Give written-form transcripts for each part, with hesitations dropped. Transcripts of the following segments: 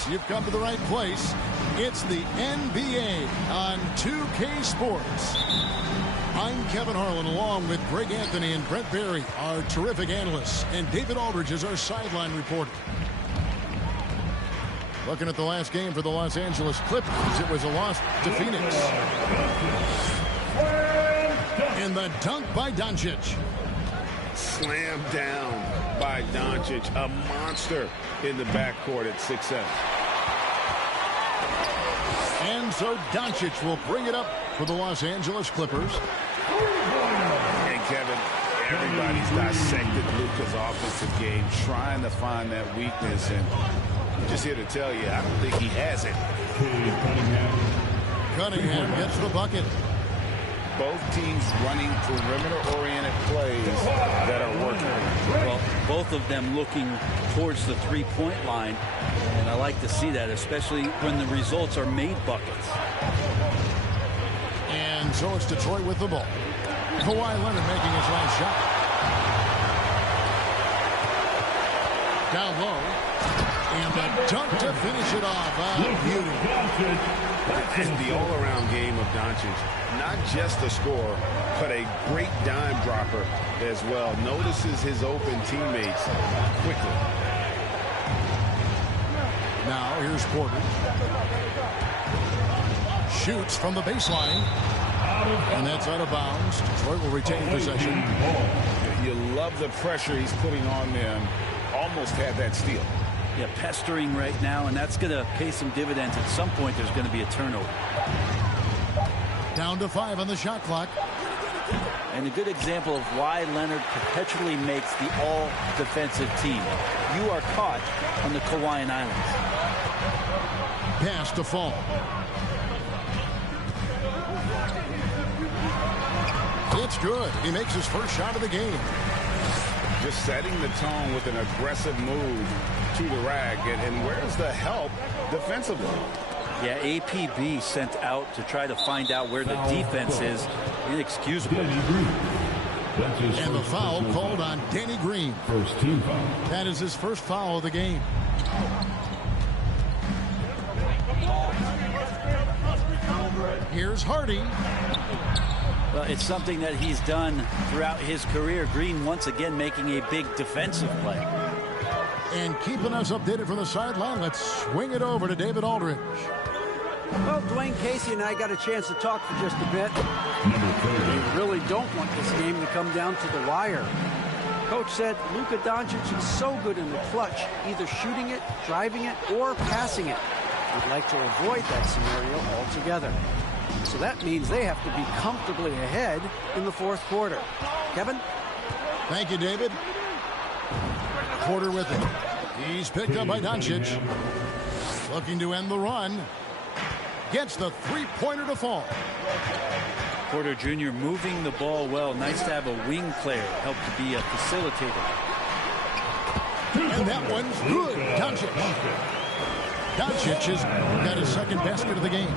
fans, you've come to the right place. It's the NBA on 2K Sports. I'm Kevin Harlan, along with Greg Anthony and Brent Barry, our terrific analysts, and David Aldridge is our sideline reporter. Looking at the last game for the Los Angeles Clippers, it was a loss to Phoenix. And the dunk by Doncic. Slammed down by Doncic, a monster in the backcourt at 6'7". And so Doncic will bring it up for the Los Angeles Clippers. And Kevin, everybody's dissected Luka's offensive game, trying to find that weakness, and I'm just here to tell you, I don't think he has it. Cunningham gets the bucket. Both teams running perimeter-oriented plays that are working. Well, both of them looking towards the three-point line, and I like to see that, especially when the results are made buckets. And so it's Detroit with the ball. Kawhi Leonard making his last shot. Down low. And the dunk to finish it off. Beauty. And the all-around game of Doncic. Not just a scorer, but a great dime dropper as well. Notices his open teammates quickly. Now here's Porter. Shoots from the baseline. And that's out of bounds. Detroit will retain possession. You love the pressure he's putting on them. Almost had that steal. Yeah, pestering right now, and that's going to pay some dividends. At some point, there's going to be a turnover. Down to 5 on the shot clock. And a good example of why Leonard perpetually makes the all-defensive team. You are caught on the Hawaiian Islands. Pass to Fall. It's good. He makes his first shot of the game. Just setting the tone with an aggressive move to the rack. And where's the help defensively? Yeah, APB sent out to try to find out where the defense is. Inexcusable. And the foul called on Danny Green. First team foul. That is his first foul of the game. Here's Hardy. Well, it's something that he's done throughout his career. Green once again making a big defensive play. And keeping us updated from the sideline, let's swing it over to David Aldridge. Well, Dwayne Casey and I got a chance to talk for just a bit. We really don't want this game to come down to the wire. Coach said Luka Doncic is so good in the clutch, either shooting it, driving it, or passing it. We'd like to avoid that scenario altogether. So that means they have to be comfortably ahead in the fourth quarter. Kevin? Thank you, David. Porter with it. He's picked up by Doncic. Looking to end the run. Gets the three-pointer to fall. Porter Jr. moving the ball well. Nice to have a wing player help to be a facilitator. And that one's good. Doncic. Doncic has got his second basket of the game.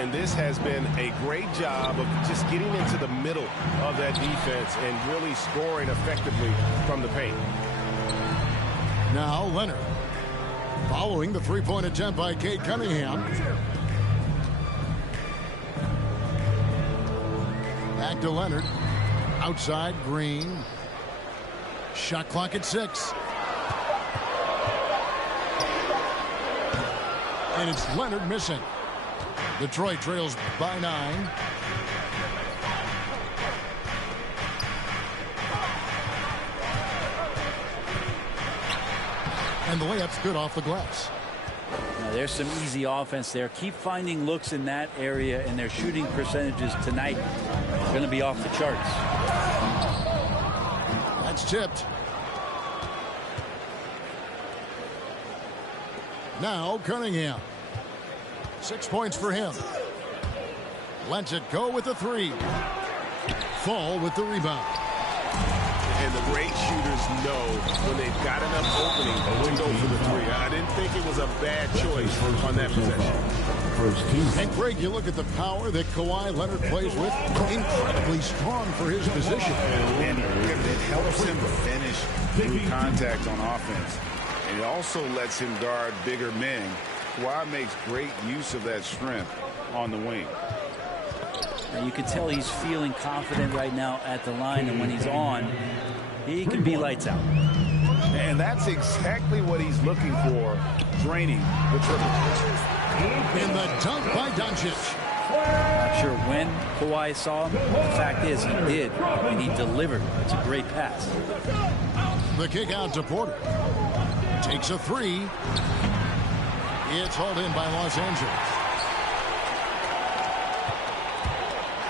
And this has been a great job of just getting into the middle of that defense and really scoring effectively from the paint. Now Leonard. Following the three-point attempt by Cade Cunningham. Back to Leonard. Outside, Green. Shot clock at 6. And it's Leonard missing. Detroit trails by 9. And the layup's good off the glass. Now there's some easy offense there. Keep finding looks in that area, and their shooting percentages tonight are going to be off the charts. That's tipped. Now Cunningham. 6 points for him. Lets it go with the 3. Fall with the rebound. And the great shooters know when they've got enough opening to go for the 3. I didn't think it was a bad choice on that possession. And Greg, you look at the power that Kawhi Leonard plays with. Incredibly strong for his position. And it helps him finish through contact on offense. It also lets him guard bigger men. Kawhi makes great use of that strength on the wing. And you can tell he's feeling confident right now at the line, and when he's on, he can be lights out. And that's exactly what he's looking for, draining the triple. In the dunk by Doncic. Not sure when Kawhi saw him. The fact is, he did, and he delivered. It's a great pass. The kick out to Porter. Takes a three. It's hauled in by Los Angeles.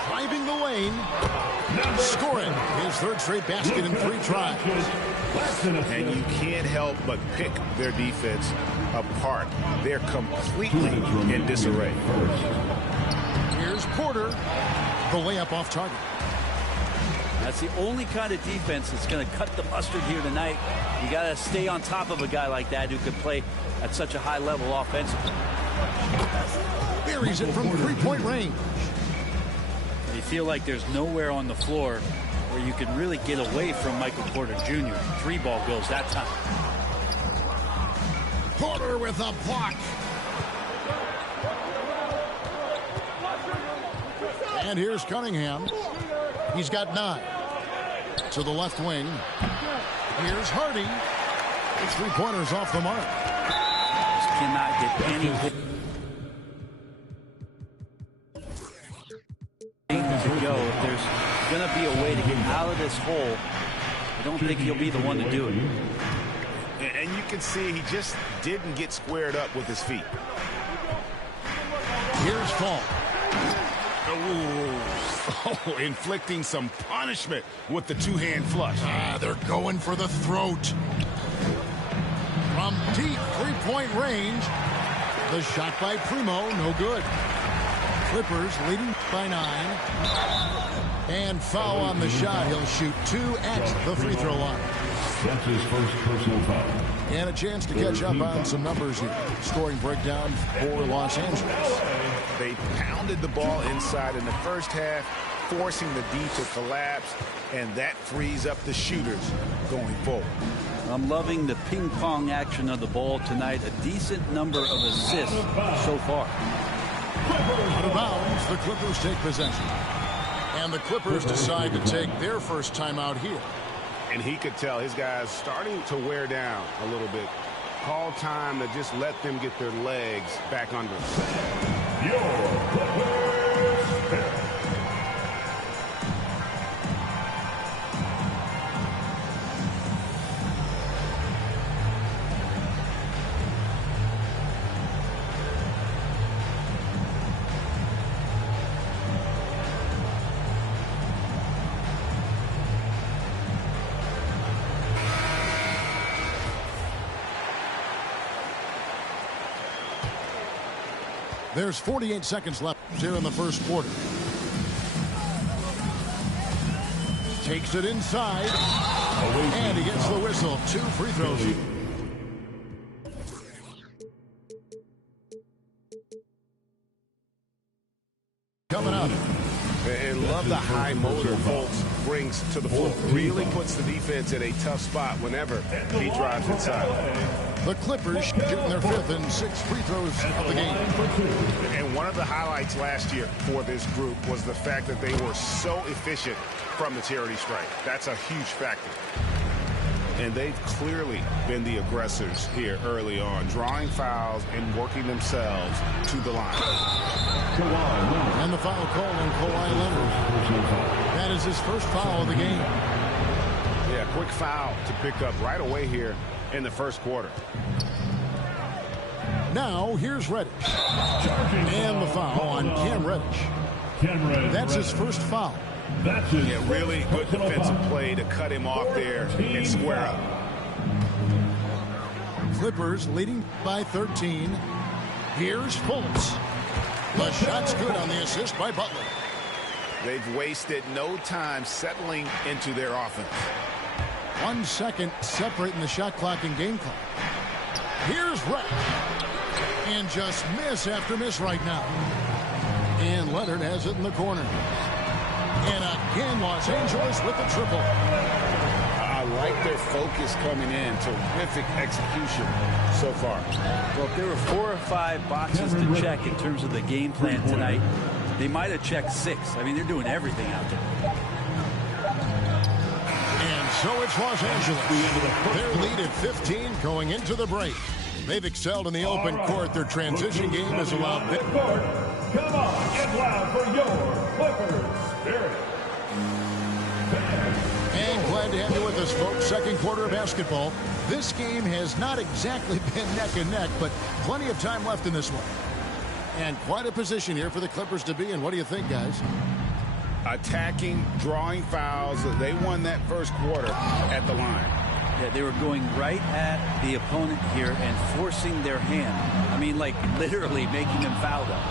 Driving the lane. Scoring his third straight basket in 3 tries. And you can't help but pick their defense apart. They're completely in disarray. Here's Porter. The layup off target. That's the only kind of defense that's going to cut the mustard here tonight. You got to stay on top of a guy like that who can play at such a high level offensively. Buries it from 3-point range. You feel like there's nowhere on the floor where you can really get away from Michael Porter Jr. 3 ball goes that time. Porter with a block. And here's Cunningham. He's got 9. To the left wing. Here's Hardy. His 3-pointers off the mark. Just cannot get any to go. If there's going to be a way to get out of this hole, I don't think he'll be the one to do it. And you can see he just didn't get squared up with his feet. Here's Fall. Oh, inflicting some punishment with the 2-hand flush. They're going for the throat. From deep 3-point range. The shot by Primo, no good. Clippers leading by 9. And foul on the shot. He'll shoot 2 at the free throw line. That's his first personal foul. And a chance to catch up on some numbers here. Scoring breakdown for Los Angeles. They pounded the ball inside in the first half, forcing the D to collapse, and that frees up the shooters going forward. I'm loving the ping-pong action of the ball tonight. A decent number of assists so far. Out of bounds, the Clippers take possession. And the Clippers decide to take their first timeout here. And he could tell his guys starting to wear down a little bit. Call time to just let them get their legs back under them. Your Clippers pick. There's 48 seconds left here in the first quarter. Takes it inside. And he gets the whistle. 2 free throws. Coming up. I love the high motor Fultz brings to the floor. Really puts the defense in a tough spot whenever he drives inside. The Clippers shooting their 5th and 6th free throws of the game. And one of the highlights last year for this group was the fact that they were so efficient from the charity stripe. That's a huge factor. And they've clearly been the aggressors here early on, drawing fouls and working themselves to the line. And the foul called on Kawhi Leonard. That is his first foul of the game. Yeah, quick foul to pick up right away here in the first quarter. Now, here's Reddish. And the foul on Cam Reddish. That's his first foul. Yeah, really good defensive play to cut him off there and square up. Clippers leading by 13. Here's Fultz. The shot's good on the assist by Butler. They've wasted no time settling into their offense. 1 second separating the shot clock and game clock. Here's Reddish. And just miss after miss right now. And Leonard has it in the corner. And again, Los Angeles with the triple. I like their focus coming in. Terrific execution so far. Well, if there were 4 or 5 boxes to check in terms of the game plan tonight, they might have checked 6. I mean, they're doing everything out there. And so it's Los Angeles. Their lead at 15 going into the break. They've excelled in the open court. Their transition game has allowed them. Come on, get loud for your Clippers Spirit. And glad to have you with us, folks. Second quarter of basketball. This game has not exactly been neck and neck, but plenty of time left in this one. And quite a position here for the Clippers to be in. What do you think, guys? Attacking, drawing fouls. They won that first quarter at the line. Yeah, they were going right at the opponent here and forcing their hand. I mean, like literally making them foul them.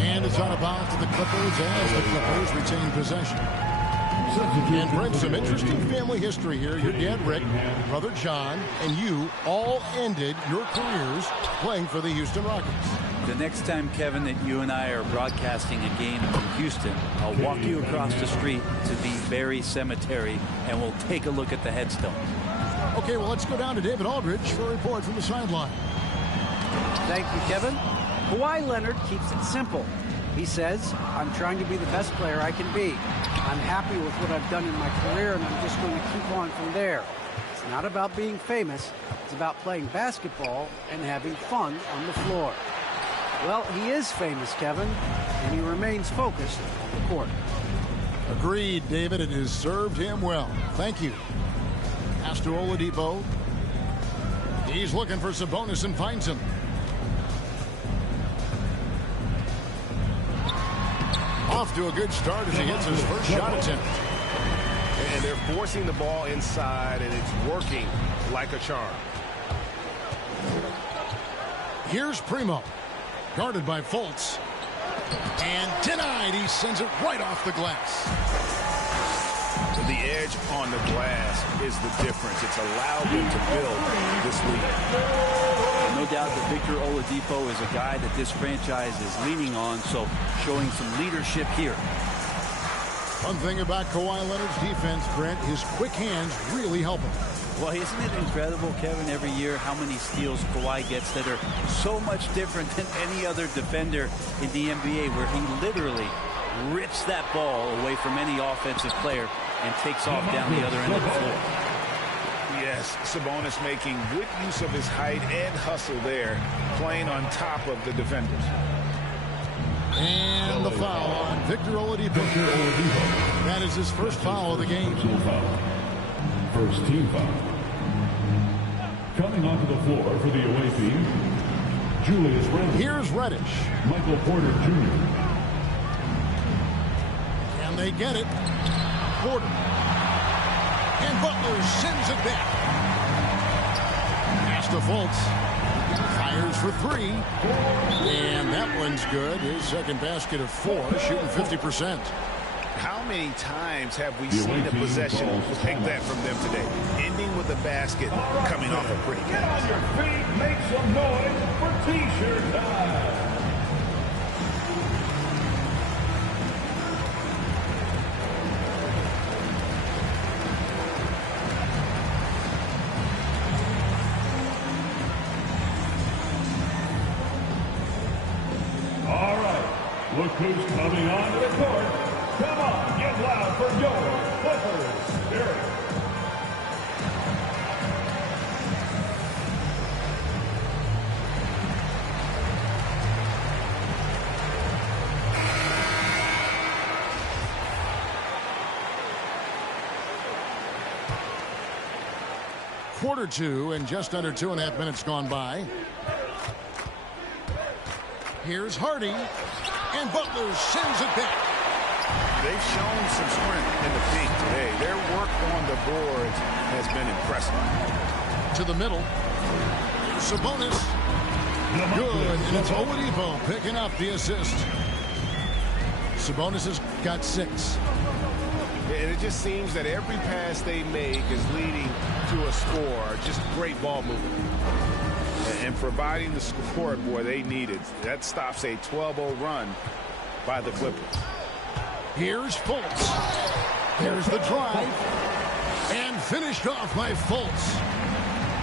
And it's out of bounds to the Clippers as the Clippers retain possession. And Brent, some interesting family history here. Your dad, Rick, brother John, and you all ended your careers playing for the Houston Rockets. The next time, Kevin, that you and I are broadcasting a game in Houston, I'll walk you across the street to the Berry Cemetery, and we'll take a look at the headstone. Okay, well, let's go down to David Aldridge for a report from the sideline. Thank you, Kevin. Kawhi Leonard keeps it simple. He says, I'm trying to be the best player I can be. I'm happy with what I've done in my career, and I'm just going to keep on from there. It's not about being famous. It's about playing basketball and having fun on the floor. Well, he is famous, Kevin, and he remains focused on the court. Agreed, David. It has served him well. Thank you. Pastor Oladipo. He's looking for Sabonis and finds him. Off to a good start as he hits his first shot attempt. And they're forcing the ball inside, and it's working like a charm. Here's Primo. Guarded by Fultz. And denied. He sends it right off the glass. The edge on the glass is the difference. It's allowed them to build this lead. No doubt that Victor Oladipo is a guy that this franchise is leaning on, so showing some leadership here. One thing about Kawhi Leonard's defense, Brent, his quick hands really help him. Well, isn't it incredible, Kevin, every year how many steals Kawhi gets that are so much different than any other defender in the NBA, where he literally rips that ball away from any offensive player and takes off down the other end of the floor. Yes, Sabonis making good use of his height and hustle there, playing on top of the defenders. And the foul on Victor Oladipo. That is his first foul of the game. First team foul. Coming onto the floor for the away team, Julius Randle. Here's Reddish. Michael Porter Jr. And they get it. Porter. And Butler sends it back. Pass to Fultz. Fires for 3. And that one's good. His second basket of 4, shooting 50%. How many times have we seen a possession take that from them today? Ending with a basket, coming off a pretty catch. On your feet, make some noise for T-shirt time. All right, look who's coming onto the court. Come on, get loud for your Clippers Spirit. Quarter 2 and just under 2.5 minutes gone by. Here's Hardy. And Butler sends it back. They've shown some strength in the paint today. Their work on the boards has been impressive. To the middle. Sabonis. Good. And it's Oladipo picking up the assist. Sabonis has got 6. And it just seems that every pass they make is leading to a score. Just great ball movement. And providing the score, boy, they needed. That stops a 12-0 run by the Clippers. Here's Fultz. There's the drive. And finished off by Fultz.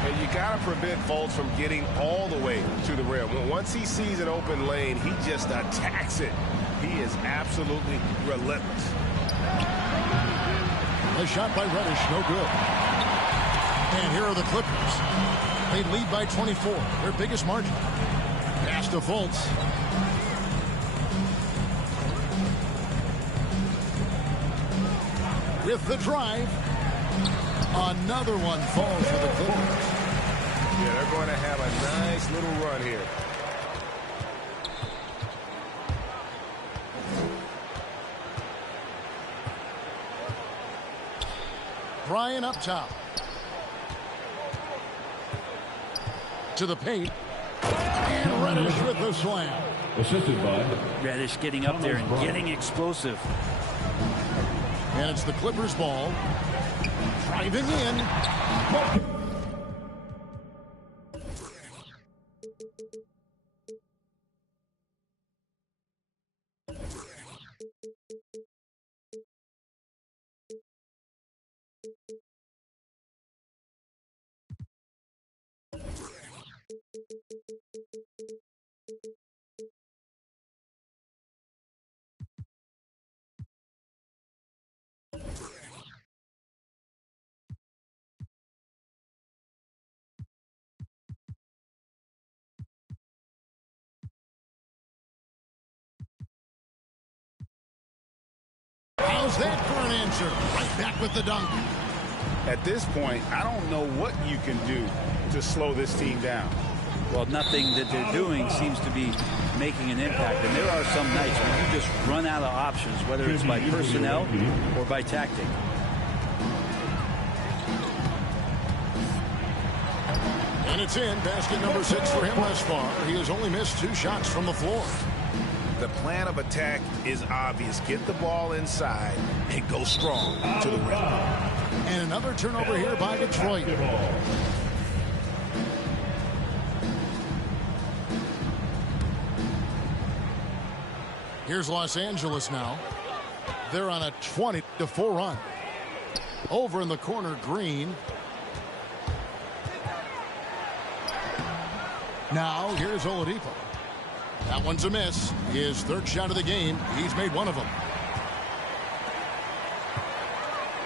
And you got to prevent Fultz from getting all the way to the rim. Once he sees an open lane, he just attacks it. He is absolutely relentless. A shot by Reddish, no good. And here are the Clippers. They lead by 24, their biggest margin. Pass to Fultz. With the drive. Another one falls for the Clippers. Yeah, they're going to have a nice little run here. Bryant up top. To the paint. And Reddish with the slam. Assisted by Reddish getting up there and getting explosive. And it's the Clippers ball. Driving in. How's that for an answer? Right back with the dunk. At this point, I don't know what you can do to slow this team down. Well, nothing that they're doing seems to be making an impact. And there are some nights where you just run out of options, whether it's by personnel or by tactic. And it's in. Basket number 6 for him thus far. He has only missed 2 shots from the floor. The plan of attack is obvious. Get the ball inside and go strong to the rim. And another turnover here by Detroit. Here's Los Angeles now. They're on a 20-4 run. Over in the corner, Green. Now here's Oladipo. That one's a miss. His 3rd shot of the game. He's made one of them.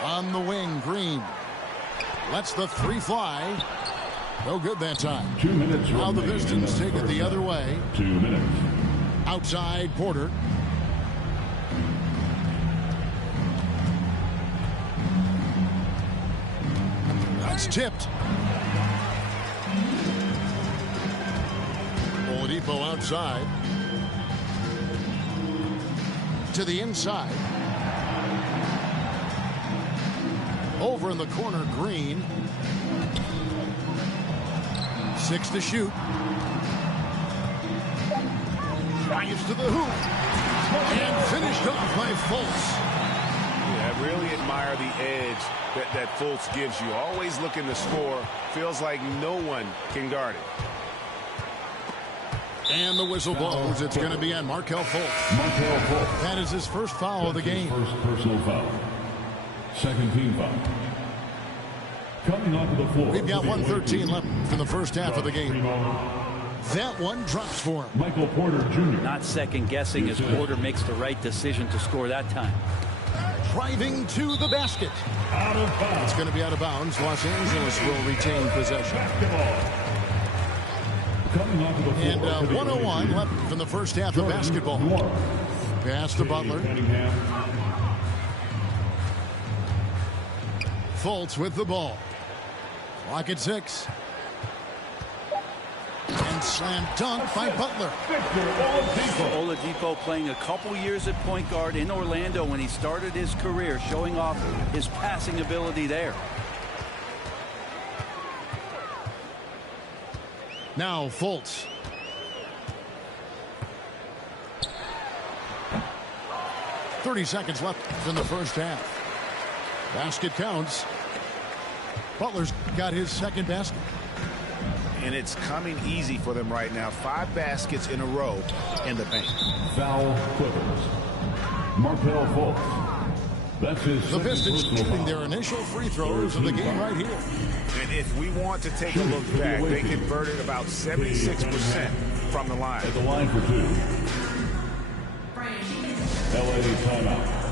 On the wing, Green. Lets the 3 fly. No good that time. 2 minutes. Now the Pistons take it the other way. 2 minutes. Outside Porter. That's tipped. Oladipo outside. To the inside. Over in the corner, Green. 6 to shoot. Drives to the hoop. And finished off by Fultz. Yeah, I really admire the edge that Fultz gives you. Always looking to score. Feels like no one can guard it. And the whistle blows. It's going to be on Markelle Fultz. Markelle Fultz. That is his first foul of the game. First personal foul. Second team foul. Coming onto the floor. We've got 1:13 left in the first half of the game. That one drops for him. Michael Porter Jr. Not second guessing as Porter makes the right decision to score that time. Driving to the basket. Out of bounds. It's going to be out of bounds. Los Angeles will retain possession. Coming onto the floor. And 1:01 left in the first half of basketball. Pass to Butler. Fultz with the ball. Clock at 6. And slam dunk by Butler. Oladipo playing a couple years at point guard in Orlando when he started his career, showing off his passing ability there. Now Fultz. .30 seconds left in the first half. Basket counts. Butler's got his second basket. And it's coming easy for them right now. 5 baskets in a row in the paint. Foul Clippers. Markelle Fultz. That's his The Pistons personal shooting foul. their initial free throws of the game right here. And if we want to take a look back, they converted about 76% from the line. At the line for two. LA timeout.